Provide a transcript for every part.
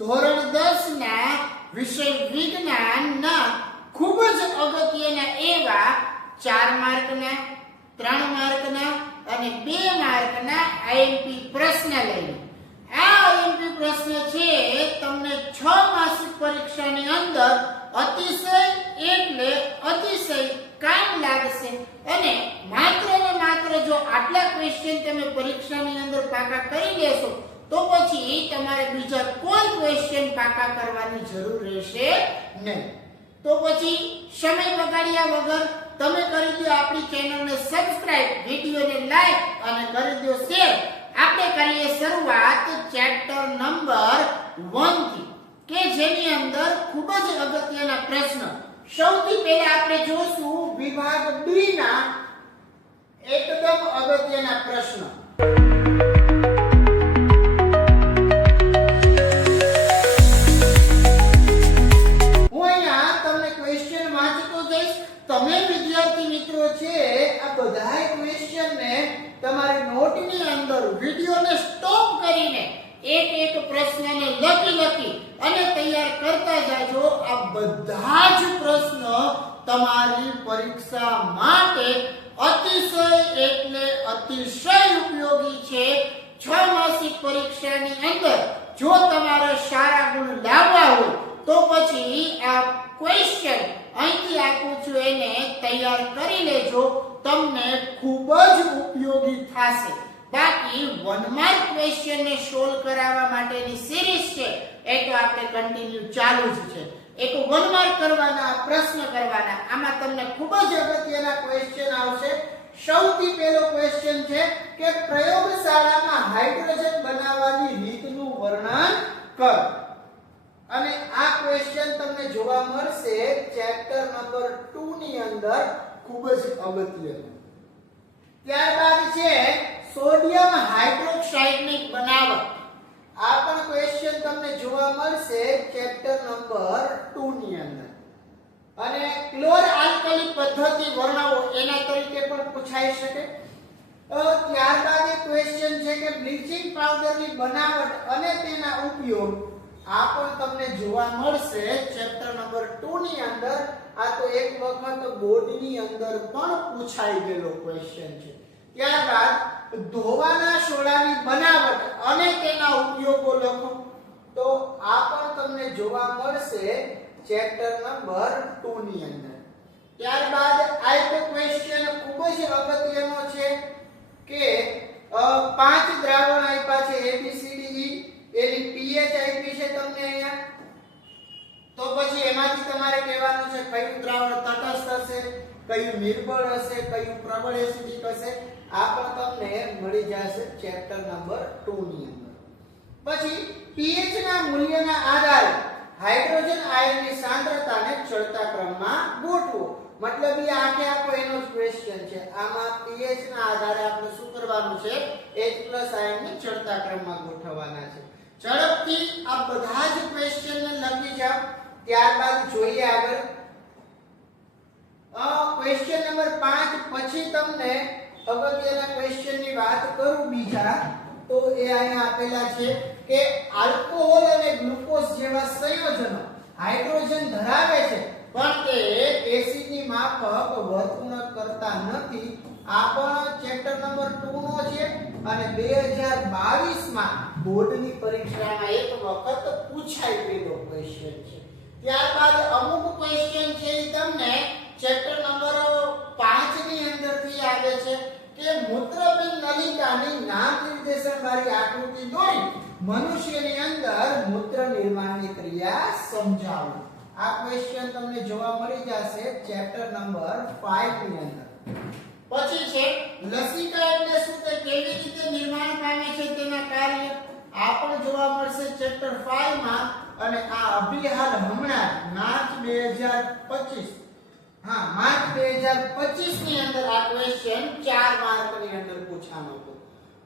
ધોરણ 10 ના વિષય વિજ્ઞાનના ખૂબ જ અગત્યના એવા 4 માર્કના 3 માર્કના અને 2 માર્કના આઈએમપી પ્રશ્ન લઈને આ આઈએમપી પ્રશ્ન છે તમને 6 માસિક પરીક્ષાની અંદર અતિશય એટલે અતિશય કામ લાગશે અને માત્ર જો આટલા ક્વેશ્ચન તમે પરીક્ષાની અંદર પાકા કરી લેશો તો પછી તમારે બીજા કોઈ ક્વેશ્ચન પાકા કરવાની જરૂર રહેશે નહીં. તો પછી સમય બગાડ્યા વગર તમે કરી દો આપણી ચેનલને સબસ્ક્રાઇબ, વિડિયોને લાઈક અને કરી દો શેર. આપણે કરીએ શરૂઆત ચેપ્ટર નંબર 1 થી કે જેની અંદર ખૂબ જ અગત્યના પ્રશ્ન. સૌથી પહેલા આપણે જોશું વિભાગ બી ના એકદમ અગત્યના પ્રશ્ન. હું અહીંયા તમને ક્વેશ્ચન વાંચતો જઈશ. તમે વિદ્યાર્થી મિત્રો છે આ બધા ક્વેશ્ચનને તમારી નોટની અંદર વિડિયોને સ્ટોપ કરીને એક પ્રશ્નને લખી અને તૈયાર કરતા જાજો. આ બધા જ પ્રશ્નો તમારી પરીક્ષા માટે અતિશય એટલે અતિશય ઉપયોગી છે. 6 માસિક પરીક્ષાની અંદર જો તમારે સારા ગુણ લાવવા હોય તો પછી આ ક્વેશ્ચન અહીંથી આપું છું એને તૈયાર કરી લેજો. તમને ખૂબ જ ઉપયોગી થશે. બાકી 1 માર્ક ક્વેશ્ચન ને સોલ્વ કરાવવા માટેની સિરીઝ છે એ તો આપણે કન્ટિન્યુ ચાલુ જ છે. એક 1 માર્ક કરવાના, પ્રશ્ન કરવાના. આમાં તમને ખૂબ જ અગત્યના ક્વેશ્ચન આવશે. સૌથી પહેલો ક્વેશ્ચન છે કે પ્રયોગશાળામાં હાઇડ્રોજન બનાવવાની રીતનું વર્ણન કરો. અને આ ક્વેશ્ચન તમને જોવા મળશે ચેપ્ટર નંબર 2 ની અંદર. ખૂબ જ અગત્યનું. ત્યારબાદ છે સોડિયમ હાઇડ્રોક્સાઇડની બનાવટ. આ પણ ક્વેશ્ચન તમને જોવા મળશે ચેપ્ટર નંબર 2 ની અંદર. અને ક્લોર આલ્કલી પદ્ધતિ વર્ણવો એના તરીકે પણ પૂછાઈ શકે. ત્યારબાદ એક ક્વેશ્ચન છે કે બ્લીચિંગ પાવડરની બનાવટ અને તેના ઉપયોગ. આ પણ તમને જોવા મળશે ચેપ્ટર નંબર 2 ની અંદર. આ તો એક વખત બોર્ડની અંદર પણ પૂછાઈ ગયેલો ક્વેશ્ચન છે. ત્યારબાદ ધોવાના સોડાની બનાવટ અને તેના ઉપયોગો લખો. તો આ પણ તમને જોવા મળશે ચેપ્ટર નંબર 2 ની અંદર. ત્યારબાદ આ એક ક્વેશ્ચન ખૂબ જ અગત્યનો છે કે 5 દ્રાવણ આપ્યા છે ABCDE, એની pH આપી છે તમને અહીંયા. તો પછી એમાંથી તમારે કહેવાનું છે કયું દ્રાવણ તટસ્થ હશે, કયું નિર્બળ હશે, કયું પ્રબળ એસિડિક હશે. આ પણ તમને મળી જશે ચેપ્ટર નંબર 2 ની અંદર. પછી pH ના મૂલ્યના આધારે હાઇડ્રોજન આયનની સાંદ્રતાને ચડતા ક્રમમાં ગોઠવો. મતલબ એ આખો એનો જ ક્વેશ્ચન છે. આમાં pH ના આધારે આપણે શું કરવાનું છે? H+ આયનને ચડતા ક્રમમાં ગોઠવવાના છે. ઝડપથી આ બધા જ ક્વેશ્ચનને લખી જાઓ. ત્યારબાદ જોઈએ આગળ ક્વેશ્ચન નંબર 5 પછી તમને અગત્યના ક્વેશ્ચનની વાત કરું બીજા તો એ અહીંયા આપેલા છે કે આલ્કોહોલ અને ગ્લુકોઝ જેવા સંયોજનો હાઇડ્રોજન ધરાવે છે પણ તે એસિડની માફક વર્તણૂક કરતા નથી. આ પણ ચેપ્ટર નંબર 2 નો છે અને 2022 માં બોર્ડની પરીક્ષામાં એક વખત પૂછાઈ ગયેલો ક્વેશ્ચન છે. ત્યારબાદ અમુક ક્વેશ્ચન છે એ તમને ચેપ્ટર નંબર 5 ની અંદરથી આવે છે કે મૂત્રપિંડ નલિકાની નામ નિર્દેશન વાળી આકૃતિ દોરી મનુષ્યની અંદર મૂત્ર નિર્માણની ક્રિયા સમજાવો. આ ક્વેશ્ચન તમને જોવા મળી જશે ચેપ્ટર નંબર 5 ની અંદર. પછી છે લસિકા એટલે શું, તે કેવી રીતે નિર્માણ પામે છે તેના કાર્ય. આ પણ જોવા મળશે ચેપ્ટર 5 માં. અને આ અભિહાલ હમણાં માર્ચ 2025 માર્ચ 2025 ની અંદર આ ક્વેશ્ચન 4 માર્ક ની અંદર પૂછાનો હતો.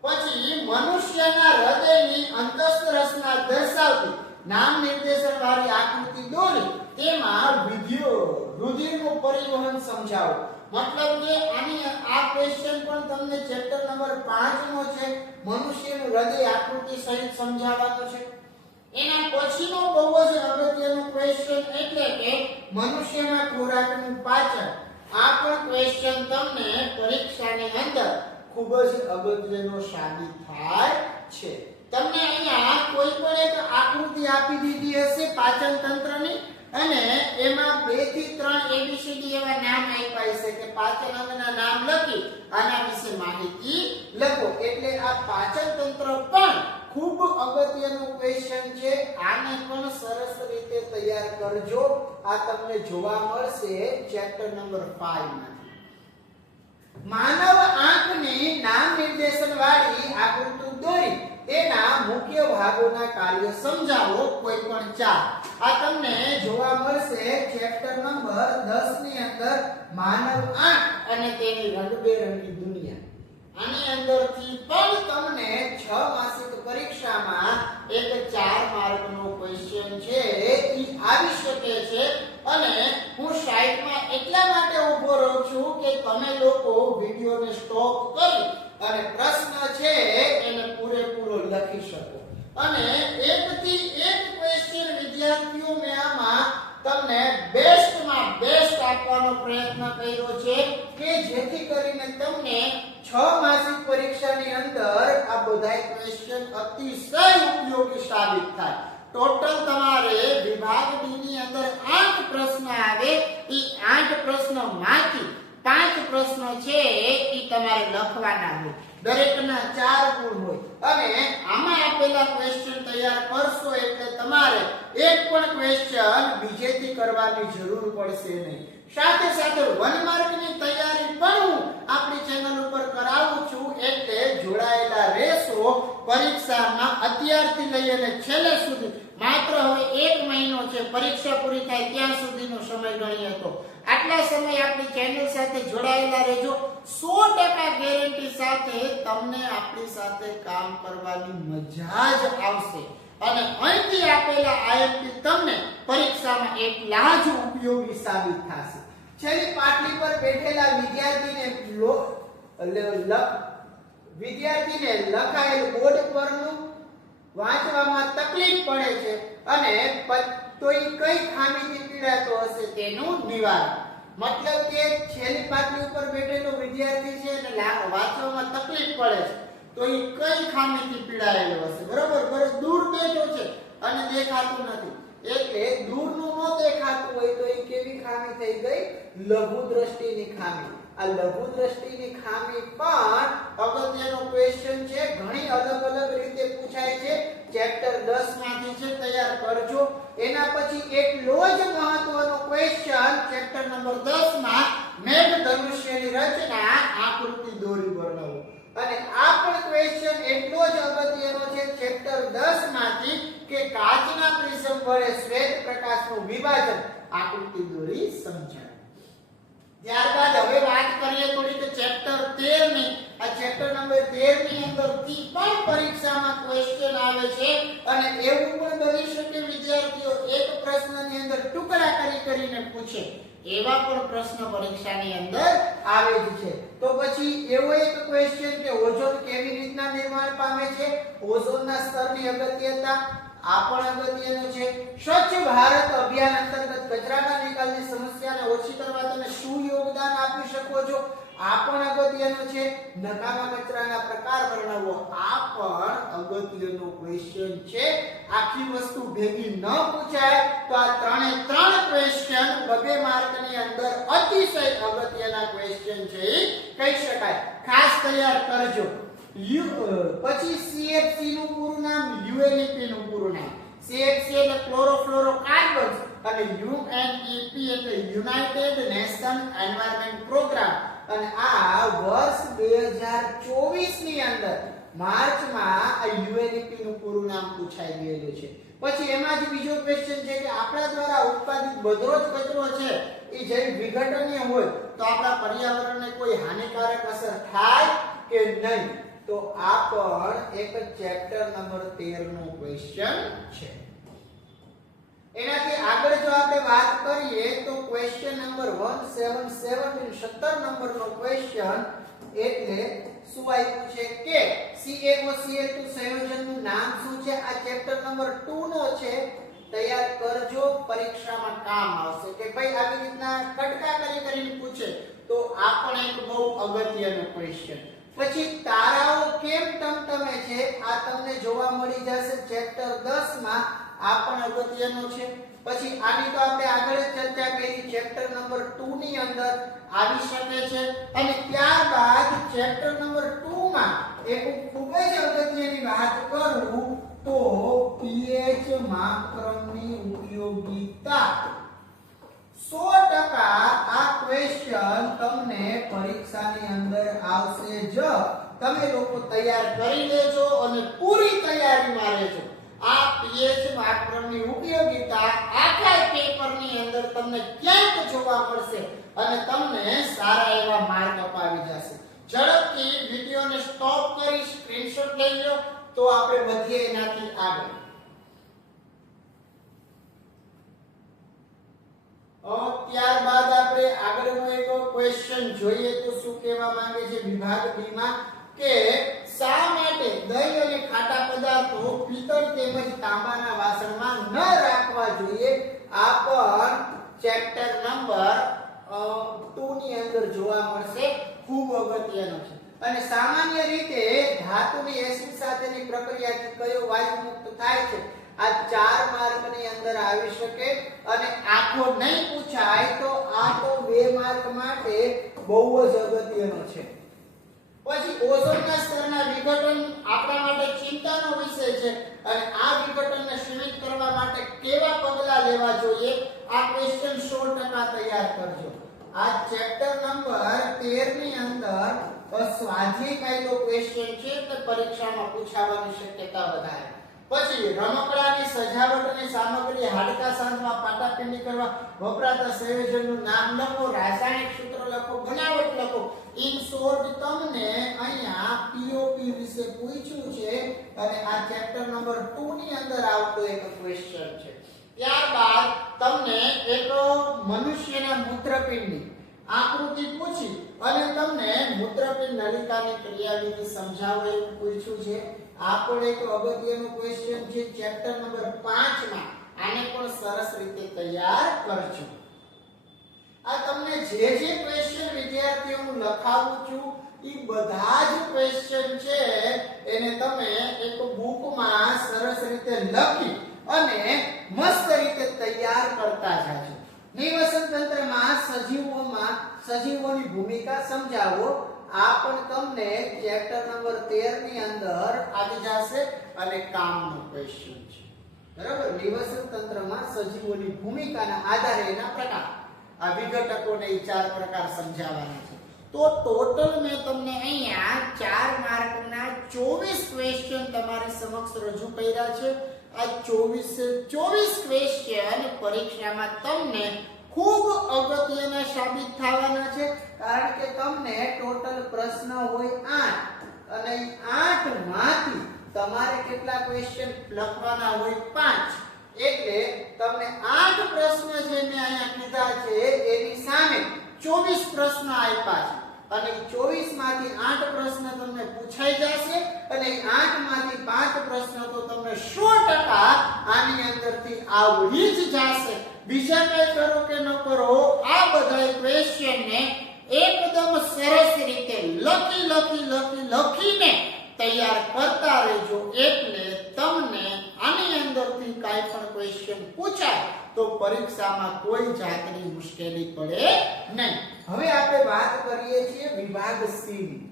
પછી મનુષ્યના હૃદયની અંતસ્થ રચના દર્શાવતી નામ નિર્દેશન વાળી આકૃતિ દોરી તેમાં વિધિઓ રુધિરનું પરિવહન સમજાવો. मतलब કે આની આ ક્વેશ્ચન પણ તમને ચેપ્ટર નંબર 5 નો છે. મનુષ્યનું હૃદય આકૃતિ સહિત સમજાવવાનો છે. એના પછીનો બહુ જ અગત્યનો ક્વેશ્ચન એટલે કે મનુષ્યના ખોરાકનું પાચન. આ પણ ક્વેશ્ચન તમને પરીક્ષાની અંદર ખૂબ જ અગત્યનો સાબિત થાય છે. તમને અહીંયા કોઈ પણ એક આકૃતિ આપી દીધી હશે પાચન તંત્રની અને એમાં 2 થી 3 એબીસીડી એવા નામ આપ્યા હશે કે પાચન અંગના નામ લખી આના વિશે માહિતી લખો. એટલે આ પાચન તંત્ર પણ ખૂબ અગત્યનું ક્વેશ્ચન છે. આને પણ સરસ રીતે તૈયાર કરજો. આ તમને જોવા મળશે ચેપ્ટર નંબર 5 માં. માનવ આંખની નામ નિર્દેશન વાળી આકૃતિ દોરી તેના મુખ્ય ભાગોના કાર્ય સમજાવો. કોઈ પણ 4. આ તમને જોવા મળશે ચેપ્ટર નંબર 10 ની અંદર માનવ આંખ અને તેની રંગબેરંગી દુનિયા. આની અંદરથી પણ તમને 6 માસિક પરીક્ષામાં એક 4 માર્કનો ક્વેશ્ચન છે ઈ આવી શકે છે. અને હું સાઈડમાં એટલા માટે ઊભો રહું છું કે તમે લોકો વિડિયોને સ્ટોપ કરી અને પ્રશ્ન છે એને પૂરેપૂરો લખી શકો. અને એકથી એક ક્વેશ્ચન વિદ્યાર્થીઓ મેં આમાં તમને બેસ્ટમાં બેસ્ટ આપવાનો પ્રયત્ન કર્યો છે કે જેથી કરીને તમને 6 માસિક પરીક્ષાની અંદર આ બધા ક્વેશ્ચન અતિશય ઉપયોગી સાબિત થાય. ટોટલ તમારે વિભાગ ડી ની અંદર 8 પ્રશ્ન આવે. એ 8 પ્રશ્નોમાંથી 5 પ્રશ્નો છે એ તમારે લખવાના હોય. દરેકના 4 ગુણ હોય અને આમાં આપેલા ક્વેશ્ચન તૈયાર કરશો એટલે તમારે એક પણ ક્વેશ્ચન બીજેથી કરવાની જરૂર પડશે નહીં. સાથે સાથે 1 માર્કની તૈયારી પણ હું આપણી ચેનલ ઉપર કરાવું છું. એટલે જોડાયેલા રહેશો. પરીક્ષામાં અત્યારથી લઈ અને છેલ્લે સુધી માત્ર હવે 1 મહિનો છે. પરીક્ષા પૂરી થાય ત્યાં સુધીનો સમય ગણીએ તો આટલા સમય આપણી ચેનલ સાથે જોડાયેલા રહેજો. 100% ગેરંટી સાથે તમને આપણી સાથે કામ કરવાની મજા જ આવશે. અને અહીંથી આપેલા આઈએમપી તમને પરીક્ષામાં એટલા જ ઉપયોગી સાબિત થશે. છેલ્લી પાટલી પર બેઠેલા વિદ્યાર્થીને લખાયેલ બોર્ડ પરનું વાંચવામાં તકલીફ પડે છે અને તો એ કઈ ખામીથી પીડાતો હશે તેનું નિવારણ. મતલબ કે છેલ્લી પાટલી ઉપર બેઠેલો વિદ્યાર્થી છે અને વાંચવામાં તકલીફ પડે છે તો એ કઈ ખામીથી પીડાયેલો હશે. બરોબર દૂર બેઠો છે અને દેખાતું નથી. એટલે દૂરનું ન દેખાતું હોય તો એ કેવી ખામી થઈ ગઈ? લઘુ દ્રષ્ટિની ખામી. આ લઘુ દ્રષ્ટિની ખામી પણ અગત્યનો ક્વેશ્ચન છે. ઘણી અલગ અલગ રીતે પૂછાય છે. ચેપ્ટર 10 માંથી છે. તૈયાર કરજો. એના પછી એટલો જ મહત્વનો ક્વેશ્ચન ચેપ્ટર નંબર 10 માં મેઘધનુષ્યની રચના આકૃતિ દોરી વર્ણવો. અને આ પણ ક્વેશ્ચન એટલો જ અગત્યનો છે ચેપ્ટર 10 માંથી કે કાચના પ્રિઝમ વડે શ્વેત પ્રકાશનું વિભાજન આકૃતિ દોરી સમજાવો. ત્યારબાદ હવે વાત કરીએ થોડીક ચેપ્ટર 13 ની. આ ચેપ્ટર નંબર 13 ની અંદરથી પણ પરીક્ષામાં ક્વેશ્ચન આવે છે અને એવું પણ બની શકે વિદ્યાર્થીઓ એક પ્રશ્નની અંદર ટુકડા કરીને પૂછે. એવા પણ પ્રશ્ન પરીક્ષાની અંદર આવે જ છે. તો પછી એવો એક ક્વેશ્ચન કે ઓઝોન કેવી રીતના નિર્માણ પામે છે? ઓઝોનના સ્તરની અગત્યતા આ પણ અગત્યનું છે. સ્વચ્છ ભારત અભિયાન અંતર્ગત કચરાના નિકાલની સમસ્યાને ઓછી કરવા તમે શું યોગદાન આપી શકો છો? આ પણ અગત્યનું છે. નકામા કચરાના પ્રકાર વર્ણવો. આ પણ અગત્યનો ક્વેશ્ચન છે. આખી વસ્તુ ભેગી ન પૂછાય તો આ 3 ક્વેશ્ચન 2 માર્કની અંદર અતિશય અગત્યના ક્વેશ્ચન છે કહી શકાય. ખાસ તૈયાર કરજો. પછી CFC નું પૂરું નામ, UNEP નું પૂરું નામ. CFC એટલે ક્લોરોફ્લોરોકાર્બન્સ અને UNEP એટલે યુનાઇટેડ નેશન એન્વાયરમેન્ટ પ્રોગ્રામ. અને આ વર્ષ 2024 ની અંદર માર્ચમાં આ UNEP નું પૂરું નામ પૂછાઈ ગયેલું છે. પછી એમાં જ બીજો ક્વેશ્ચન છે કે આપણા દ્વારા ઉત્પાદિત બધો જ કચરો છે એ જૈવ વિઘટનીય હોય તો આપણા પર્યાવરણને કોઈ હાનિકારક અસર થાય કે નહીં? તો આ પણ એક ચેપ્ટર નંબર 13 નો ક્વેશ્ચન છે. એનાથી આગળ જો આપણે વાત કરીએ તો ક્વેશ્ચન નંબર 177 17 નંબરનો ક્વેશ્ચન એટલે શું આપ્યું છે કે CaOCl2 સંયોજનનું નામ શું છે? આ ચેપ્ટર નંબર 2 નો છે. તૈયાર કરજો, પરીક્ષામાં કામ આવશે. કે ભાઈ આવી રીતના કટકા કરીને પૂછે તો આ પણ એક બહુ અગત્યનો ક્વેશ્ચન. પછી તારાઓ કેમ ટમટમે છે? આ તમને જોવા મળી જશે ચેપ્ટર 10 માં. આ પણ અગત્યનો છે. પછી આની તો આપણે આગળ ચર્ચા કરી, ચેપ્ટર નંબર 2 ની અંદર આવી શકે છે. અને ત્યારબાદ ચેપ્ટર નંબર 2 માં એક ખૂબ જ અગત્યની વાત કરું તો pH માપક્રમની ઉપયોગિતા. 100% આ ક્વેશ્ચન તમને પરીક્ષાની અંદર આવશે જ. તમે લોકો તૈયાર કરી લેજો અને પૂરી તૈયારીમાં રહેજો. આ pH માપક્રમની ઉપયોગિતા આખા પેપરની અંદર તમને ક્યાંક જોવા મળશે અને તમને સારા એવા માર્ક અપાવી જશે. ઝડપથી વિડિયોને સ્ટોપ કરી સ્ક્રીનશોટ લઈ લો તો આપણે વધીએ એનાથી આગળ. ત્યારબાદ આપણે આગળનો એક ક્વેશ્ચન જોઈએ તો શું કહેવા માંગે છે વિભાગ બી માં કે શા માટે દહીં અને ખાટા પદાર્થો પિત્તળ તેમજ તાંબાના વાસણમાં ન રાખવા જોઈએ? આ પણ ચેપ્ટર નંબર 2 ની અંદર જોવા મળશે. ખૂબ અગત્યનો છે. અને સામાન્ય રીતે ધાતુની એસિડ સાથેની પ્રક્રિયાથી કયો વાયુ મુક્ત થાય છે? આ 4 માર્કની અંદર આવી શકે અને આખો નહીં પૂછાય તો આ તો 2 માર્ક માટે બહુ જ અગત્યનો છે. પછી ઓઝોનના સ્તરના વિઘટન આપણા માટે ચિંતાનો વિષય છે અને આ વિઘટનને સીમિત કરવા માટે કેવા પગલાં લેવા જોઈએ? આ ક્વેશ્ચન 100% તૈયાર કરજો. આ ચેપ્ટર નંબર 13 ની અંદર સ્વાધ્યાય કાયદો ક્વેશ્ચન છે તે પરીક્ષામાં પૂછાવાની શક્યતા વધારે. પછી રમકડાની સજાવટની સામગ્રી હાડકા સાંધવા પાટાપિંડી કરવા વપરાતા સંયોજનનું નામ લખો, રાસાયણિક સૂત્ર લખો, બનાવટ લખો. ઇન શોર્ટ તમને અહીંયા POP વિશે પૂછ્યું છે અને આ ચેપ્ટર નંબર 2 ની અંદર આવતો એક ક્વેશ્ચન છે. ત્યારબાદ તમને એક મનુષ્યના મૂત્રપિંડની આકૃતિ પૂછી અને તમને મૂત્રપિંડ નલિકાની ક્રિયાવિધિ સમજાવો એવું પૂછ્યું છે. આ પણ એક અગત્યનો ક્વેશ્ચન છે ચેપ્ટર નંબર 5 માં. આને પણ સરસ રીતે તૈયાર કરજો. આ તમને જે ક્વેશ્ચન વિદ્યાર્થીઓ હું લખાવું છું એ બધા જ ક્વેશ્ચન છે એને તમે એક બુકમાં સરસ રીતે લખી અને મસ્ત રીતે તૈયાર કરતા જાજો. નિવસન તંત્રમાં સજીવોની ભૂમિકા સમજાવો. આ પણ તમને ચેપ્ટર નંબર 13 ની અંદર આવી જશે અને કામનો ક્વેશ્ચન છે. બરાબર? નિવસન તંત્રમાં સજીવોની ભૂમિકાના આધારે એના પ્રકાર, આ વિઘટકોને 4 પ્રકાર સમજાવવાના છે. તો ટોટલ મેં તમને અહીંયા 4 માર્કના 24 ક્વેશ્ચન તમારી સમક્ષ રજૂ કર્યા છે. આ 24 ક્વેશ્ચન પરીક્ષામાં તમને ખૂબ અગત્યના સાબિત થવાના છે. કારણ કે તમને ટોટલ પ્રશ્ન હોય 8 અને 8 માંથી તમારે કેટલા ક્વેશ્ચન લખવાના હોય 5. એટલે તમને 8 પ્રશ્ન જે મેં અહીંયા કીધા છે એની સામે 24 પ્રશ્ન આપ્યા છે અને 24 માંથી 8 પ્રશ્ન તમને પૂછાઈ જશે અને 8 માંથી 5 પ્રશ્ન તો તમને 100% આની અંદરથી આવડી જ જશે. બીજા કઈ કરો કે ન કરો, આ બધા ક્વેશ્ચનને એકદમ સરસ રીતે લખીને તૈયાર કરતા રહેજો. એટલે તમને આની અંદરથી કાઈ પણ ક્વેશ્ચન પૂછાય તો પરીક્ષામાં કોઈ જાતની મુશ્કેલી પડે નહીં. હવે આપણે વાત કરીએ છીએ વિભાગ સી ની.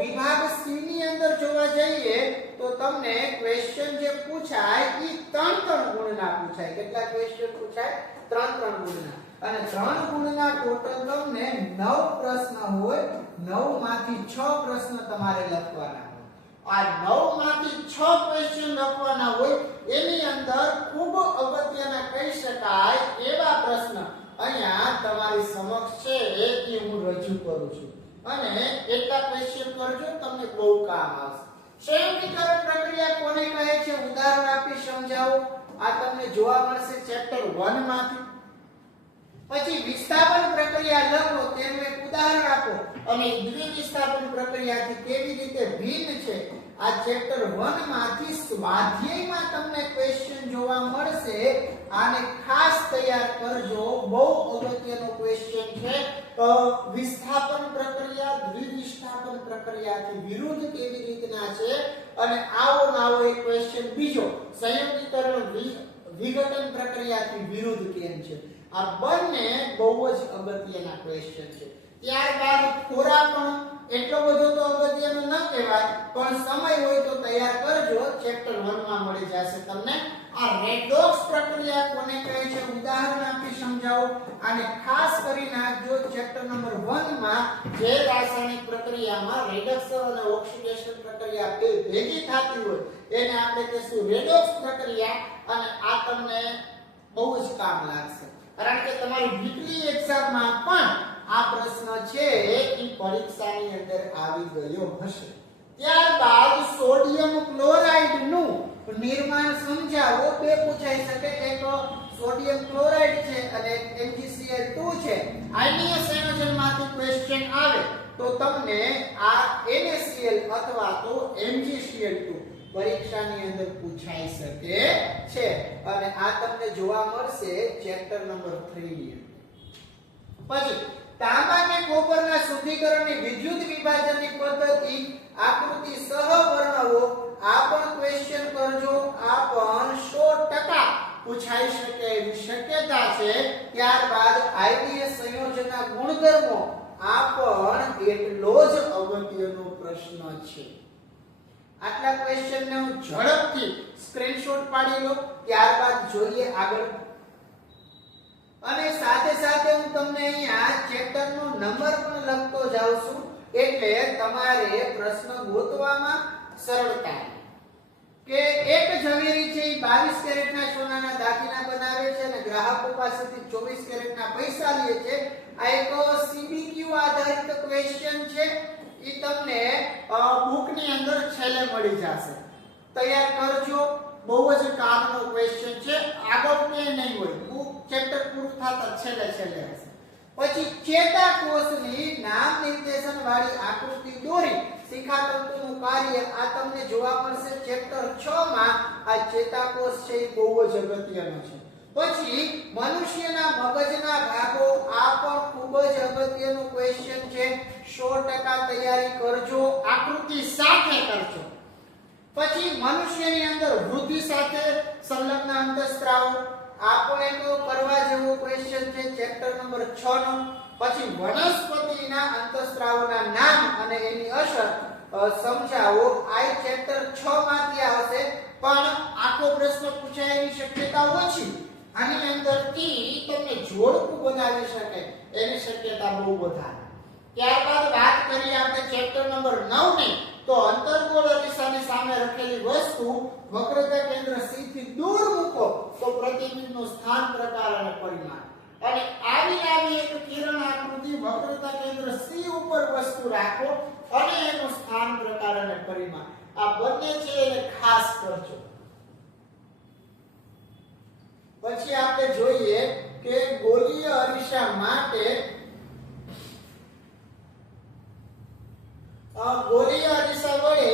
વિભાગ સી ની અંદર જોવા જઈએ તો તમને ક્વેશ્ચન જે પૂછાય એ 3 ગુણના પૂછાય. કેટલા ક્વેશ્ચન પૂછાય? 3 ગુણના. અને 3 ગુણના ટોટલ તમને 9 પ્રશ્ન હોય. 9 માંથી 6 પ્રશ્ન તમારે લખવાના હોય. આ 9 માંથી 6 ક્વેશ્ચન લખવાના હોય. એની અંદર ખૂબ અગત્યના કહી શકાય એવા પ્રશ્ન અહીંયા તમારી સમક્ષ છે એ હું રજૂ કરું છું. અને એટલા ક્વેશ્ચન કરજો, તમને બહુ કામ આવશે. સંયુક્તિકરણ પ્રક્રિયા કોને કહે છે? ઉદાહરણ આપી સમજાવો. આ તમને જોવા મળશે ચેપ્ટર 1 માંથી. પછી વિસ્થાપન પ્રક્રિયા લખો તેનું એક ઉદાહરણ આપો અને દ્વિવિસ્થાપન પ્રક્રિયાથી કેવી રીતે ભિન્ન છે આ ચેપ્ટર 1 માંથી સ્વાધ્યાયમાં તમને ક્વેશ્ચન જોવા મળશે. આને ખાસ તૈયાર કરજો, બહુ અગત્યનો ક્વેશ્ચન છે. વિસ્થાપન પ્રક્રિયા દ્વિવિસ્થાપન પ્રક્રિયાથી વિરુદ્ધ કેવી રીતના છે અને આવો એક ક્વેશ્ચન બીજો સંયુક્તીકરણ વિઘટન પ્રક્રિયાથી વિરુદ્ધ કેમ છે. આ બંને બહુ જ અગત્યના ક્વેશ્ચન છે. ત્યારબાદ ખોરાક એટલો બધો તો અગત્યનો ન કહેવાય, પણ સમય હોય તો તૈયાર કરજો, ચેપ્ટર 1 માં મળી જશે તમને. આ રેડોક્સ પ્રક્રિયા કોને કહે છે ઉદાહરણ આપી સમજાવો. અને ખાસ કરી નાખજો ચેપ્ટર નંબર 1 માં જે રાસાયણિક પ્રક્રિયામાં રેડોક્સ અને ઓક્સિડેશન પ્રક્રિયા બે ભેગી થતી હોય એને આપણે કહીશું રેડોક્સ પ્રક્રિયા. અને આ તમને બહુ જ કામ લાગશે, કારણ કે તમારી વીકલી એક્ઝામમાં પણ આ પ્રશ્ન છે એ પરીક્ષાની અંદર આવી ગયો હશે. ત્યારબાદ સોડિયમ ક્લોરાઇડ નું નિર્માણ સમજાવો. બે પૂછાઈ શકે, એક સોડિયમ ક્લોરાઇડ છે અને MgCl2 છે. આયનીય સંયોજનમાંથી ક્વેશ્ચન આવે તો તમને આ NaCl અથવા તો MgCl2 પરીક્ષાની અંદર પૂછાઈ શકે છે. અને આ તમને જોવા મળશે ચેપ્ટર નંબર 3 ની અંદર. પછી તાંબા કે કોપરના શુદ્ધિકરણની વિદ્યુત વિભાજનની પદ્ધતિ આકૃતિ સહ વર્ણવો. આ પણ ક્વેશ્ચન કરજો, આ પણ 100% પૂછાઈ શકે એવી શક્યતા છે. ત્યારબાદ આયનીય સંયોજનના ગુણધર્મો, આ પણ એટલો જ અગત્યનો પ્રશ્ન છે. આટલા ક્વેશ્ચન ને હું ઝડપથી સ્ક્રીનશોટ પાડી લો, ત્યારબાદ જોઈએ આગળ. અને સાથે સાથે હું તમને અહીંયા ચેપ્ટર નો નંબર પણ લખતો જાઉં છું, એટલે તમારે પ્રશ્ન ગોતવામાં સરળતા. કે એક ઝવેરી છે એ 22 કેરેટના સોનાના દાગીના બનાવે છે અને ગ્રાહકો પાસેથી 24 કેરેટના પૈસા લે છે. આ એક CBQ આધારિત ક્વેશ્ચન છે. ઈ તમને બુકની અંદર છેલ્લે મળી જશે. તૈયાર કરજો, બહુ જ કામનો ક્વેશ્ચન છે. આગળ કે નહીં હોય, બુક ચેપ્ટર પૂરું થતા છેલ્લે હશે. પછી ચેતાકોષની નામ નિર્દેશન વાળી આકૃતિ દોરી શિખાતંતુનું કાર્ય, આ તમને જોવા મળશે ચેપ્ટર 6 માં. આ ચેતાકોષ છે એ બહુ જ અગત્યનો છે. પછી મનુષ્યના મગજના ભાગો, આ પણ ખૂબ જ અગત્યનો ક્વેશ્ચન છે. 100% તૈયારી કરજો, આકૃતિ સાથે કરજો. પછી મનુષ્યની અંદર વૃદ્ધિ સાથે સંલગ્ન અંતઃસ્ત્રાવ, આ પણ એક કરવા જેવો ક્વેશ્ચન છે ચેપ્ટર નંબર 6 નો. પછી વનસ્પતિના અંતઃસ્ત્રાવના નામ અને એની અસર સમજાવો. આ ચેપ્ટર 6 માંથી આવશે, પણ આખો પ્રશ્ન પૂછાય એની શક્યતા ઓછી. આની અંદરથી તમને જોડકું બનાવી શકે એની શક્યતા બહુ વધારે. ત્યારબાદ વાત કરીએ આપણે ચેપ્ટર નંબર 9 ની, તો અંતર્ગોળ અરીસાની સામે રાખેલી વસ્તુ વક્રતા કેન્દ્ર C થી દૂર મૂકો તો પ્રતિબિંબનું સ્થાન, પ્રકાર અને પરિમાણ. અને આવી એક કિરણ આકૃતિ વક્રતા કેન્દ્ર C ઉપર વસ્તુ રાખો અને એનું સ્થાન, પ્રકાર અને પરિમાણ. આ બંને છે એને ખાસ કરજો. પછી આપણે જોઈએ કે ગોળીય અરીસા માટે ગોળીય અરીસા વડે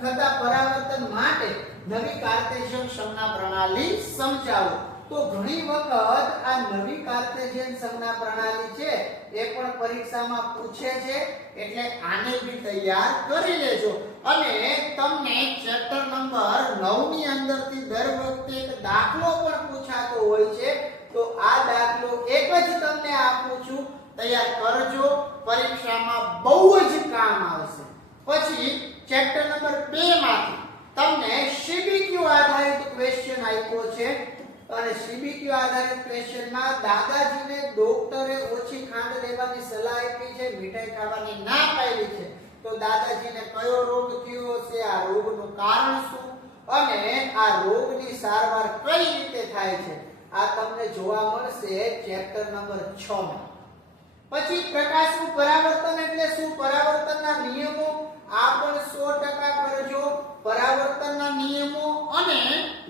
થતા પરાવર્તન માટે નવી કાર્ટેશિયન સંજ્ઞા પ્રણાલી સમજાવો. તો ઘણી વખત આ નવી કાર્ટેશિયન સંજ્ઞા પ્રણાલી છે એ પણ પરીક્ષામાં પૂછે છે, એટલે આને બી તૈયાર કરી લેજો. અને તમને ચેપ્ટર નંબર 9 ની અંદરથી દર વખતે એક દાખલો પણ પૂછાતો હોય છે, તો આ દાખલો એક જ તમને આપું છું, તૈયાર કરજો, પરીક્ષામાં બહુ જ કામ આવશે. પછી ચેપ્ટર નંબર 2 માંથી તમને CBQ આધારિત ક્વેશ્ચન આપ્યો છે. અને CBQ આધારિત ક્વેશ્ચનમાં દાદાજીને ડોક્ટરે ઓછી ખાંડ લેવાની સલાહ આપી છે, મીઠાઈ ખાવાની ના પાડી છે. તો દાદાજીને કયો રોગ થયો છે, આ રોગનું કારણ શું અને આ રોગની સારવાર કઈ રીતે થાય છે, આ તમને જોવા મળશે ચેપ્ટર નંબર 6 માં. પછી પ્રકાશનું પરાવર્તન એટલે શું, પરાવર્તનના નિયમો, આ પણ 100% કરજો. પરાવર્તનના નિયમો અને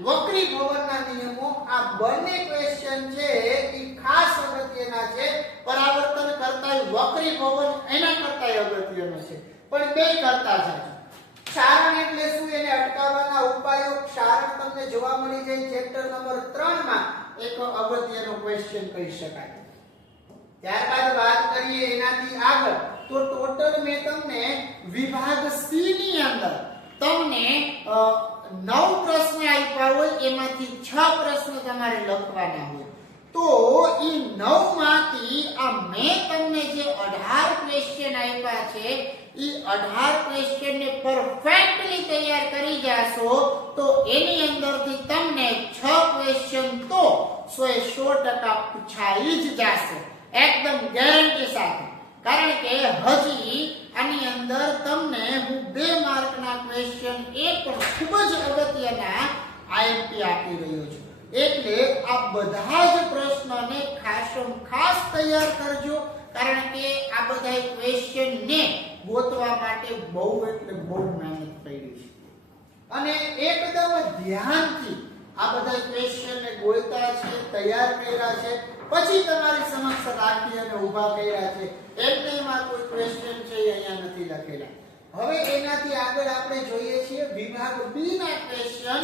વક્રીભવનના નિયમો બંને ક્વેશ્ચન છે એ ખાસ અગત્યના છે. પરાવર્તન કરતા વક્રી ભવન એના કરતા અગત્યનો છે, પણ બે કરતા છે. ક્ષારણ એટલે શું, એને અટકાવવાના ઉપાયો. ક્ષારણ તમને જોવા મળી જાય ચેપ્ટર નંબર 3 માં એક અગત્યનો ક્વેશ્ચન કહી શકાય. ત્યારબાદ વાત કરીએ એનાથી આગળ તો ટોટલ મેં તમને વિભાગ સી ની અંદર તમને 9 પ્રશ્ન આપ્યા હોય, એમાંથી 6 પ્રશ્ન તમારે લખવાના હોય. તો એ 9 માંથી આ મેં તમને જે 18 ક્વેશ્ચન આપ્યા છે એ 18 ક્વેશ્ચન ને પરફેક્ટલી તૈયાર કરી જાશો તો એની અંદરથી તમને 6 ક્વેશ્ચન તો 100% પૂછાઈ જ જશે, એકદમ ગેરંટી સાથે. કારણ કે હજી આની અંદર તમને હું 2 માર્કના ક્વેશ્ચન એ પણ ખૂબ જ અગત્યના આઈએમપી આપી રહ્યો છું. એટલે આ બધા જ પ્રશ્નોને ખાસ તૈયાર કરજો, કારણ કે આ બધા ક્વેશ્ચન ને ગોતવા માટે બહુ એટલે બહુ મહેનત કરી છે અને એકદમ ધ્યાનથી આ બધા ક્વેશ્ચન ને ગોતા છે, તૈયાર કર્યા છે, પછી તમારી સમક્ષ રાખી અને ઊભા કર્યા છે. એમનેમાં કોઈ ક્વેશ્ચન છે અહીંયા નથી લખેલા. હવે એનાથી આગળ આપણે જોઈએ છીએ વિભાગ બી ના ક્વેશ્ચન.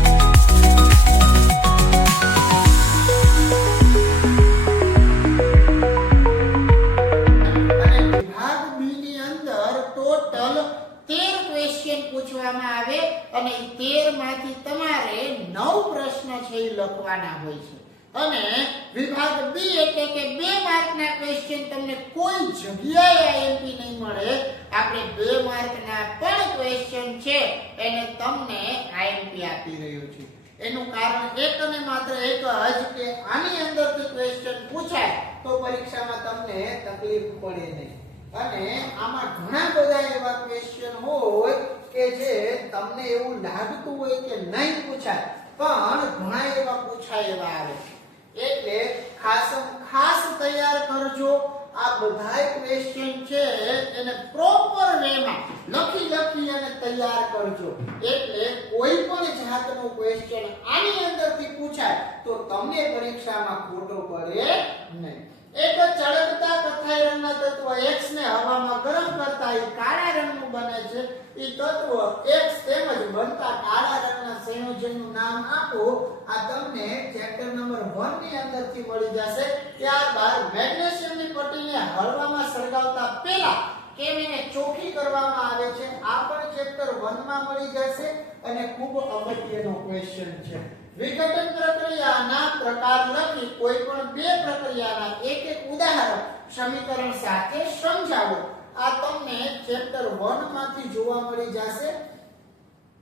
અને વિભાગ બી ની અંદર ટોટલ 13 ક્વેશ્ચન પૂછવામાં આવે અને 13 માંથી તમારે 9 પ્રશ્ન છે એ લખવાના હોય છે. અને વિભાગ બી એટલે કે 2 માર્કના ક્વેશ્ચન તમને કોઈ જગ્યાએ આઈએમપી નહીં મળે. આપણે 2 માર્કના પણ ક્વેશ્ચન છે એને તમને આઈએમપી આપી રહ્યો છું. એનું કારણ એક અને માત્ર એક જ કે આની અંદરથી ક્વેશ્ચન પૂછાય તો પરીક્ષામાં તમને તકલીફ પડે નહીં. અને આમાં ઘણા બધા એવા ક્વેશ્ચન હોય કે જે તમને એવું લાગતું હોય કે નહીં પૂછાય, પણ ઘણા એવા પૂછાય એવા આવે. એટલે ખાસ તૈયાર કરજો. આ બધા ક્વેશ્ચન છે એને પ્રોપર વેમાં લખી અને તૈયાર કરજો. એટલે કોઈ પણ જાતનો ક્વેશ્ચન આની અંદરથી પૂછાય તો તમને પરીક્ષામાં ખોટો પડે નહીં. એક ચળકતા કથ્થાઈ રંગના તત્વ X ને હવામાં ગરમ કરતા એ કાળા રંગનું બને છે. એ તત્વ X તેમજ બનતા કાળા રંગના સંયોજનનું નામ આપો. આ તમને ચેપ્ટર નંબર 1 ની અંદરથી મળી જશે. ત્યારબાદ મેગ્નેશિયમની પટ્ટીને હળવામાં સળગાવતા પહેલા કેમ એને ચોખ્ખી કરવામાં આવે છે આ પણ ચેપ્ટર 1 માં મળી જશે અને ખૂબ અગત્યનો ક્વેશ્ચન છે. વિઘટન પ્રક્રિયાના પ્રકાર લખી કોઈ પણ 2 પ્રક્રિયાના એક ઉદાહરણ સમીકરણ સાથે સમજાવો. આ તમને ચેપ્ટર 1 માંથી જોવા મળી જશે.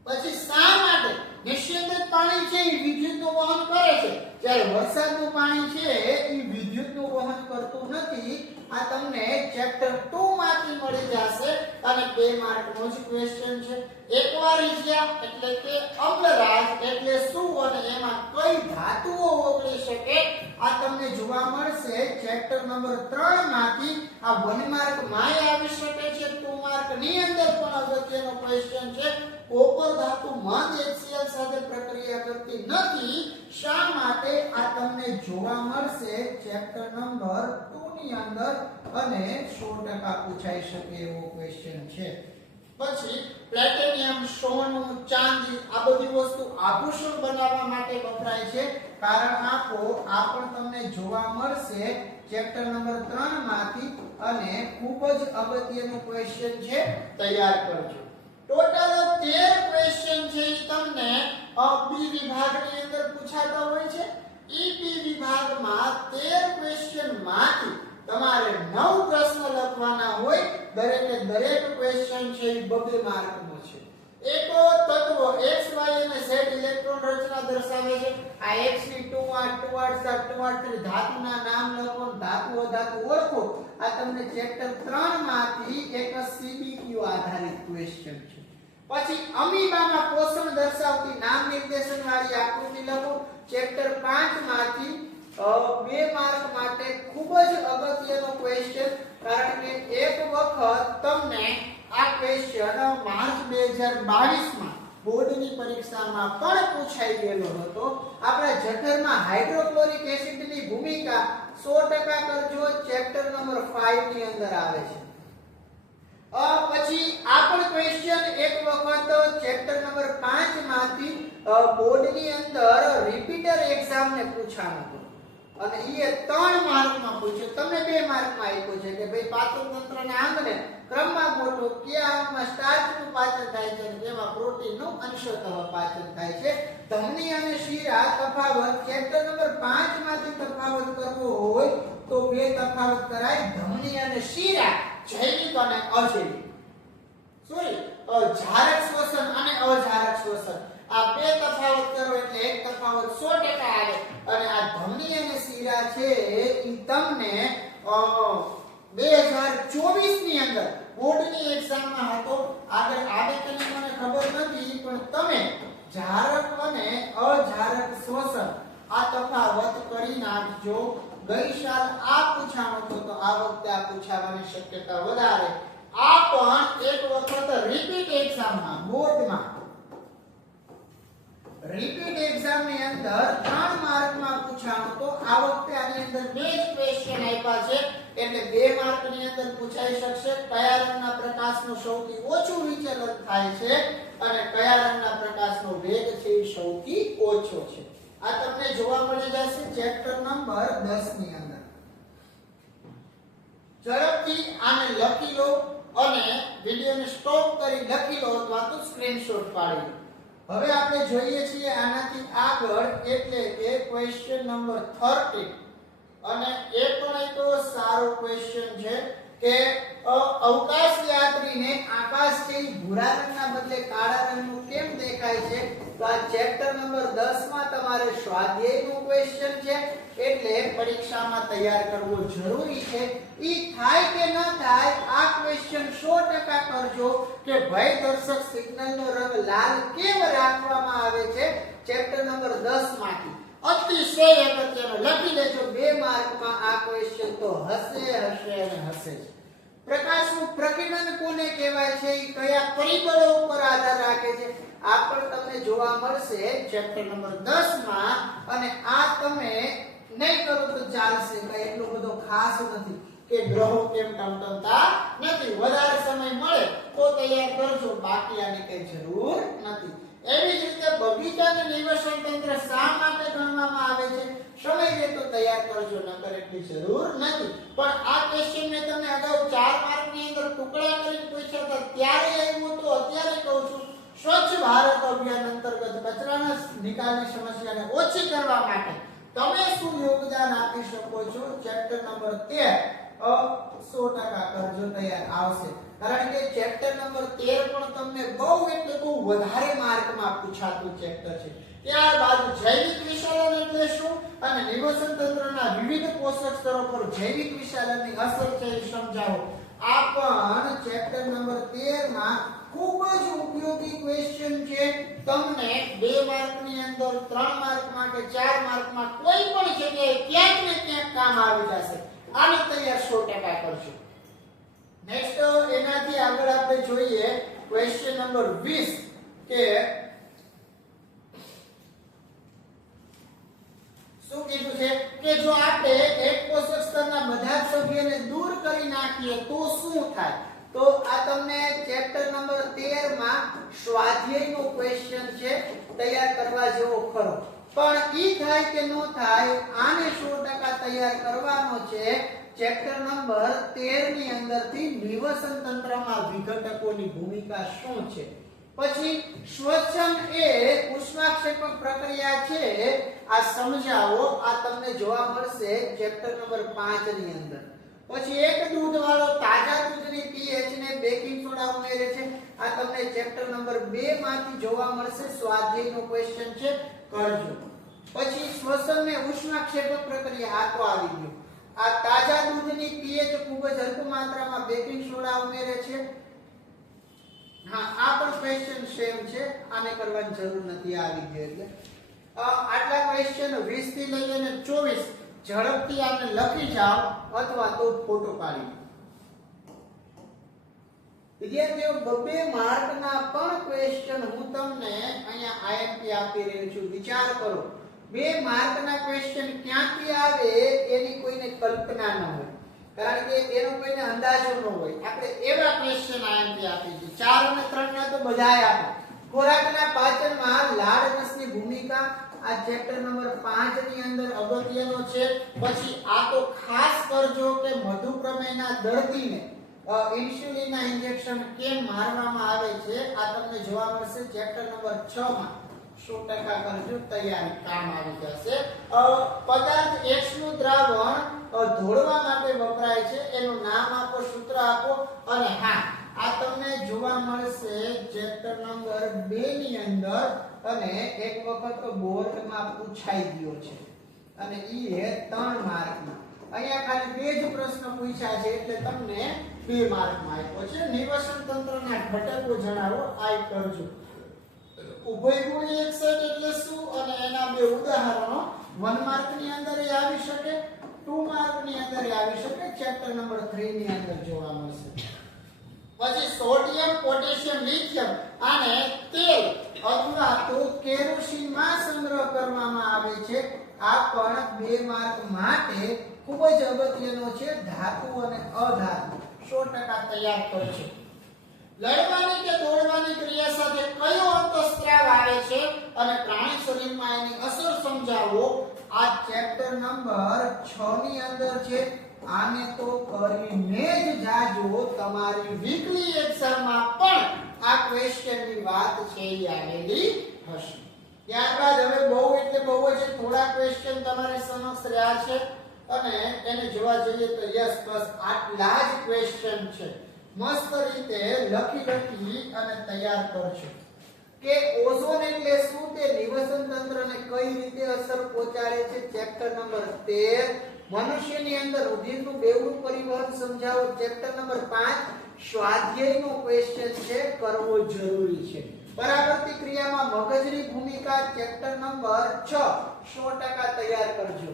પછી શા માટે નિશ્ચિત પાણી છે એ વિદ્યુતનું વહન કરે છે જ્યારે વરસાદનું પાણી છે એ વિદ્યુતનું વહન કરતું નથી. આ તમને ચેપ્ટર 2 માંથી મળી જશે અને 2 માર્કનો જ ક્વેશ્ચન છે. એક્વારિઝિયા એટલે કે અમ્લરાજ એટલે શું અને એમાં કઈ ધાતુઓ ઓગળી શકે આ તમને જોવા મળશે ચેપ્ટર નંબર 3 માંથી. આ 1 માર્ક માં આવી શકે છે, 2 માર્ક ની અંદર પણ અગત્યનો ક્વેશ્ચન છે. કોપર ધાતુ મંદ HCl સાથે પ્રક્રિયા કરતી નથી, શા માટે આ તમને જોવા મળશે ચેપ્ટર નંબર 2 ની અંદર અને 100% પૂછાઈ શકે એવો ક્વેશ્ચન છે. પછી પ્લેટિનિયમ, સોનું, ચાંદી આ બધી વસ્તુ આભૂષણ બનાવવા માટે વપરાય છે. કારણ આપો આ પણ તમને જોવા મળશે ચેપ્ટર નંબર 3 માંથી અને ખૂબ જ અગત્યનો ક્વેશ્ચન છે. તૈયાર કરજો. ટોટલ 13 ક્વેશ્ચન છે એ તમને બી વિભાગની અંદર પૂછાતા હોય છે. બી વિભાગમાં 13 ક્વેશ્ચન માંથી તમારે 9 પ્રશ્ન લખવાના હોય. દરેક ક્વેશ્ચન છે એ 2 માર્કનો છે. એક તત્વ x y અને z ઇલેક્ટ્રોન રચના દર્શાવે છે. આ x ની 2 ધાતુના નામ લખો, ધાતુ ઓળખો. આ તમને ચેપ્ટર 3 માંથી એક CBQ આધારિત ક્વેશ્ચન છે. પછી અમીબામાં પોષણ દર્શાવતી નામ નિર્દેશન વાળી આકૃતિ લખો. ચેપ્ટર 5 માંથી 2 માર્ક માટે ખૂબ જ અગત્યનો ક્વેશ્ચન. કારણ કે એક વખત તમને આ ક્વેશ્ચન માર્ચ 2022 માં બોર્ડની પરીક્ષામાં પણ પૂછાઈ ગયેલો હતો. આપણા જઠરમાં હાઇડ્રોક્લોરિક એસિડની ભૂમિકા 100% કરજો, ચેપ્ટર નંબર 5 ની અંદર આવે છે. પછી આ પણ ક્વેશ્ચન એક વખત ચેપ્ટર નંબર 5 માંથી બોર્ડની અંદર રિપીટર એક્ઝામ ને પૂછાણો હતો અને એ 3 માર્કમાં પૂછ્યો. તમને 2 માર્કમાં આપ્યો છે કે ભાઈ પાચનતંત્રના અંગને ક્રમમાં ગોઠવો, કયા અંગમાં સ્ટાર્ચનું પાચન થાય છે અને તેમાં પ્રોટીનનું અંશતઃ પાચન થાય છે. ધમની અને શિરા તફાવત ચેપ્ટર નંબર 5 માંથી તફાવત કરવો હોય તો 2 તફાવત કરાય, ધમની અને શિરા, જૈવિક અને અજૈવિક. જારક શ્વસન અને અજારક શ્વસન, આ 2 તફાવત કરો એટલે એક તફાવત 100% આવે. અને આ ધમની અને શિરા છે એ તમને 2024 ની અંદર બોર્ડની એક્ઝામમાં હતો. આગળ આવે કે નહીં મને ખબર નથી, પણ તમે જારક અને અજારક શ્વસન આ તફાવત કરી નાખજો. ગઈ સાલ આ પૂછાણો હતો તો આ વખતે આ પૂછાવાની શક્યતા વધારે. આ પણ એક વખત રિપીટ એક્ઝામમાં બોર્ડમાં રિપીટ એક્ઝામ ની અંદર 3 માર્કમાં પૂછાણો તો આ વખતે આની અંદર 2 જ ક્વેશ્ચન આપ્યા છે એટલે 2 માર્ક ની અંદર પૂછાઈ શકશે. કયા રંગના પ્રકાશનું સૌથી ઓછું વિચલન થાય છે અને કયા રંગના પ્રકાશનો વેગ છે એ સૌથી ઓછો છે. આ તમને જોવા મળી જશે ચેપ્ટર નંબર 10 ની અંદર. ઝડપથી આને લખી લો અને વિડિયોને સ્ટોપ કરી લખી લો અથવા તો સ્ક્રીનશોટ પાડી લો. હવે આપણે જોઈએ છીએ આનાથી આગળ એટલે કે ક્વેશ્ચન નંબર 30 અને એ પણ એક સારો ક્વેશ્ચન છે કે અવકાશ યાત્રીને આકાશ છે ભૂરા રંગના બદલે કાળા રંગનું કેમ દેખાય છે. તો આ ચેપ્ટર નંબર 10 માં તમારે સ્વાધ્યાયનું ક્વેશ્ચન છે એટલે પરીક્ષામાં તૈયાર કરવો જરૂરી છે. ઈ થાય કે ન થાય આ ક્વેશ્ચન 100% કરજો કે ભાઈ દર્શક સિગ્નલનો રંગ લાલ કેમ રાખવામાં આવે છે ચેપ્ટર નંબર 10 માંથી. અતિશય અગત્યનો લખી લેજો. 2 માર્કમાં આ ક્વેશ્ચન તો હશે અને હશે જ. પ્રકાશનું પ્રકીર્ણન કોને કહેવાય છે, એ કયા પરિબળો ઉપર આધાર રાખે છે આ પણ તમને જોવા મળશે ચેપ્ટર નંબર 10 માં. અને આ તમે નહીં કરો તો ચાલશે, કઈ એટલો બધો ખાસ નથી કે ગ્રહો કેમ ટમટમતા નથી. વધારે સમય મળે તો તૈયાર કરજો, બાકી આની કઈ જરૂર નથી. એવી જ રીતે બગીચાને નિવસન તંત્ર શા માટે ગણવામાં આવે છે, સમય રહેતો તૈયાર કરજો, નકર એટલી જરૂર નથી. પણ આ ક્વેશ્ચન મેં તમને અગાઉ 4 માર્ક ની અંદર ટુકડા કરીને પૂછ્યા હતા ત્યારે આવ્યું તો અત્યારે કહું છું. સ્વચ્છ ભારત અભિયાન અંતર્ગત કચરાના નિકાલની સમસ્યાને ઓછી કરવા માટે તમે શું યોગદાન આપી શકો છો ચેપ્ટર નંબર 13 100% કરજો, તૈયાર આવશે. કારણ કે ચેપ્ટર નંબર 13 પણ તમને બહુ એટલે બહુ વધારે માર્કમાં પૂછાતું ચેપ્ટર છે. ત્યારબાદ જૈવિક વિશાલન એટલે શું અને નિવસન તંત્રના વિવિધ પોષક સ્તરો પર જૈવિક વિશાલનની અસર છે એ સમજાવો. આ પણ ચેપ્ટર નંબર 13 માં ખૂબ જ ઉપયોગી ક્વેશ્ચન છે. તમને 2 માર્ક ની અંદર 3 માર્કમાં કે 4 માર્કમાં કોઈ પણ જગ્યાએ ક્યાંક ને ક્યાંક કામ આવી જશે. આને તૈયાર 100% કરજો. નેક્સ્ટ એનાથી આગળ આપણે જોઈએ ક્વેશ્ચન નંબર 20 કે શું કીધું છે કે જો આપણે એક પોષક સ્તરના બધા જ સભ્યોને દૂર કરી નાખીએ તો શું થાય. તો આ તમને ચેપ્ટર નંબર 13 માં સ્વાધ્યાયનો ક્વેશ્ચન છે, તૈયાર કરવા જેવો ખરો. પણ ઈ થાય કે ન થાય આને 100% તૈયાર કરવાનો છે. ચેપ્ટર નંબર 13 ની અંદરથી નિવસન તંત્રમાં વિઘટકોની ભૂમિકા શું છે. પછી શ્વસન એ ઉષ્માક્ષેપક પ્રક્રિયા છે આ સમજાવો. આ તમને જોવા મળશે ચેપ્ટર નંબર 5 ની અંદર. પછી એક દૂધવાળો તાજા દૂધની pH ને બેકિંગ સોડા ઉમેરે છે. આ તમને ચેપ્ટર નંબર 2 માંથી જોવા મળશે. સ્વાધ્યાયનો ક્વેશ્ચન છે, કરજો. પછી શ્વસન ને ઉષ્માક્ષેપક પ્રક્રિયા આ તો આવી ગયું. આ તાજા દૂધની pH ખૂબ જ અલ્પ માત્રામાં બેકિંગ સોડા ઉમેરે છે. હા, આ પણ ક્વેશ્ચન સેમ છે, આને કરવાની જરૂર નથી, આવી ગયો એટલે. આટલા ક્વેશ્ચન 20 થી લઈને 24 ઝડપથી આને લખી જાઓ અથવા તો ફોટો પાડી. વિદ્યાર્થીઓ 2 માર્કના પણ ક્વેશ્ચન હું તમને અહીંયા આઈએમપી આપી રહ્યો છું. વિચાર કરો, 2 માર્કના ક્વેશ્ચન ક્યાંથી આવે એની કોઈને કલ્પના ન હોય, કારણ કે એનો કોઈને અંદાજો ન હોય. આપણે એવા ક્વેશ્ચન આઈએમપી આપી છે. 4 અને 3 ના તો બધાય આપે. ખોરાકના પાચનમાં લાળ રસની ભૂમિકા આ ચેપ્ટર નંબર 5 ની અંદર અગત્યનો છે. પછી આ તો ખાસ કરજો કે મધુપ્રમેહના દર્દીને ઇન્સ્યુલિનના ઇન્જેક્શન કેમ મારવામાં આવે છે, આ તમને જોવા મળશે ચેપ્ટર નંબર 6 માં. 100% કરજો, તૈયારી કામ આવી જશે. પદાર્થ X નું દ્રાવણ ધોળવા માટે વપરાય છે, એનું નામ આપો, સૂત્ર આપો. અને હા, આ તમને જોવા મળશે ચેપ્ટર નંબર 2 ની અંદર, અને એક વખત બોર્ડમાં પૂછાઈ ગયો છે, અને ઈ હે 3 માર્કમાં. અહીંયા ખાલી 2 જ પ્રશ્ન પૂછ્યા છે એટલે તમને 2 માર્કમાં આપ્યો છે. નિવસન તંત્રના ઘટકો જણાવો, આ કરજો. ઉભયગુણી એક્સાઇટ એટલે શું અને એના 2 ઉદાહરણો 1 માર્ક ની અંદર આવી શકે, 2 માર્ક ની અંદર આવી શકે, ચેપ્ટર નંબર 3 ની અંદર જોવા મળશે. પછી સોડિયમ, પોટેશિયમ, લિથિયમ આને તેલ અથવા તો કેરોસીનમાં સંગ્રહ કરવામાં આવે છે. આ પણ 2 માર્ક માટે ખૂબ જ અગત્યનો છે. ધાતુ અને અધાતુ 100% તૈયાર કરજો. લડવાની કે દોડવાની ક્રિયા સાથે કયો અંતઃસ્ત્રાવ આવે છે અને પ્રાણી શરીરમાં એની અસર સમજાવો. આ ચેપ્ટર નંબર 6 ની અંદર છે. આને તો કરીને જ જાજો, તમારી વીકલી એક્ઝામમાં પણ આ ક્વેશ્ચનની વાત છે એ આવેલી હશે. ત્યારબાદ હવે બહુ એટલે બહુ જ થોડા ક્વેશ્ચન તમારી સમક્ષ રહ્યા છે, અને એને જોવા જઈએ તો યસ બસ આટલા જ ક્વેશ્ચન છે. મસ્ત રીતે લખી અને તૈયાર કરજો કે ઓઝોન એટલે શું, તે નિવસન તંત્રને કઈ રીતે અસર પહોંચાડે છે. ચેપ્ટર નંબર 13 મનુષ્યની અંદર રુધિરનું બેવડું પરિવહન સમજાવો. ચેપ્ટર નંબર 5 સ્વાધ્યાયનો ક્વેશ્ચન છે, કરવો જરૂરી છે. પરાવર્તી ક્રિયામાં મગજની ભૂમિકા. ચેપ્ટર નંબર 6 100% તૈયાર કરજો.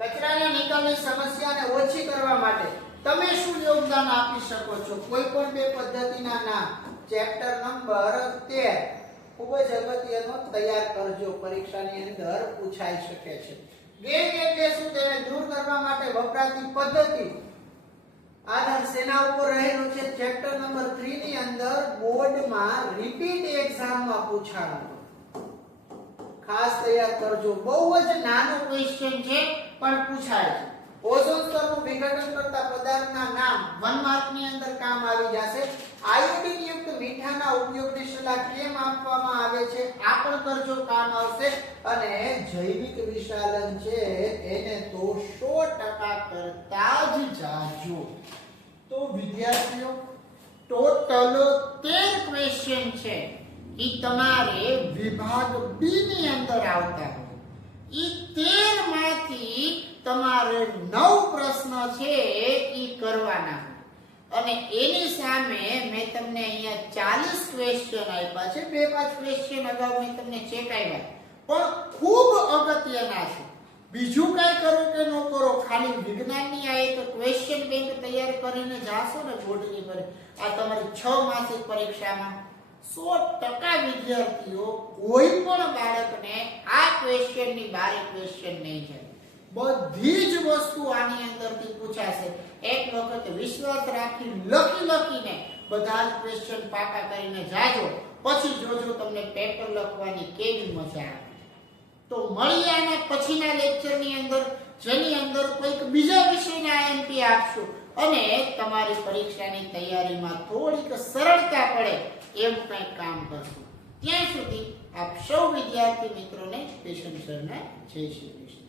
કચરાના નિકાલની સમસ્યાને ઓછી કરવા માટે તમે શું યોગદાન આપી શકો છો, કોઈ પણ 2 પદ્ધતિના નામ. ચેપ્ટર નંબર 13 ખૂબ જ અગત્યનો, તૈયાર કરજો, પરીક્ષાની અંદર પૂછાઈ શકે છે. ગેંગ એટલે શું, તેને દૂર કરવા માટે વપરાતી પદ્ધતિ. આધાર શેના ઉપર રહેલો છે. ચેપ્ટર નંબર 3 ની અંદર બોર્ડમાં રિપીટ એક્ઝામમાં પૂછાણો, ખાસ તૈયાર કરજો. બહુ જ નાનો ક્વેશ્ચન છે પણ પૂછાય છે. ઓઝોન સ્તરનું વિઘટન કરતા પદાર્થના નામ 1 માર્ક ની અંદર કામ આવી જશે. આયોડિન યુક્ત મીઠાના ઉપયોગની સલાહ કેમ આપવામાં આવે છે, આ પણ કરજો, કામ આવશે. અને જૈવિક વિશાલન છે એને તો 100% કરતા જ જાજો. તો વિદ્યાર્થીઓ ટોટલ 13 ક્વેશ્ચન છે, ઈ તમારે વિભાગ બી ની અંદર આવતા હોય. ઈ 13 માંથી તમારે 9 પ્રશ્ન છે ઈ કરવાના, અને એની સામે મેં તમને અહીંયા 40 ક્વેશ્ચન આપ્યા છે. 2-5 ક્વેશ્ચન અગાઉ મેં તમને ચેકાવ્યા, પણ ખૂબ અગત્યના છે. બીજું કઈ કરો કે ન કરો, ખાલી વિજ્ઞાનની આ એક ક્વેશ્ચન બેંક તૈયાર કરીને જાશો ને બોર્ડની પર, આ તમારી 6 માસિક પરીક્ષામાં 100% વિદ્યાર્થીઓ કોઈ પણ બાળકને આ ક્વેશ્ચનની બારે ક્વેશ્ચન નહીં જાય. બધી જ વસ્તુ આની અંદરથી પૂછાશે. એક વખત વિશ્વાસ રાખી લખીને બધા જ ક્વેશ્ચન પાકા કરીને જાજો, પછી જોજો તમને પેપર લખવાની કેવી મજા આવે. તો મળીએ આના પછીના લેક્ચરની અંદર, જેની અંદર કોઈક બીજા વિષયના આઈએમપી આપશું અને તમારી પરીક્ષાની તૈયારીમાં થોડીક સરળતા પડે એવું કંઈક કામ કરશું. ત્યાં સુધી આપ સૌ વિદ્યાર્થી મિત્રોને પેશન સરના જય શ્રી કૃષ્ણ.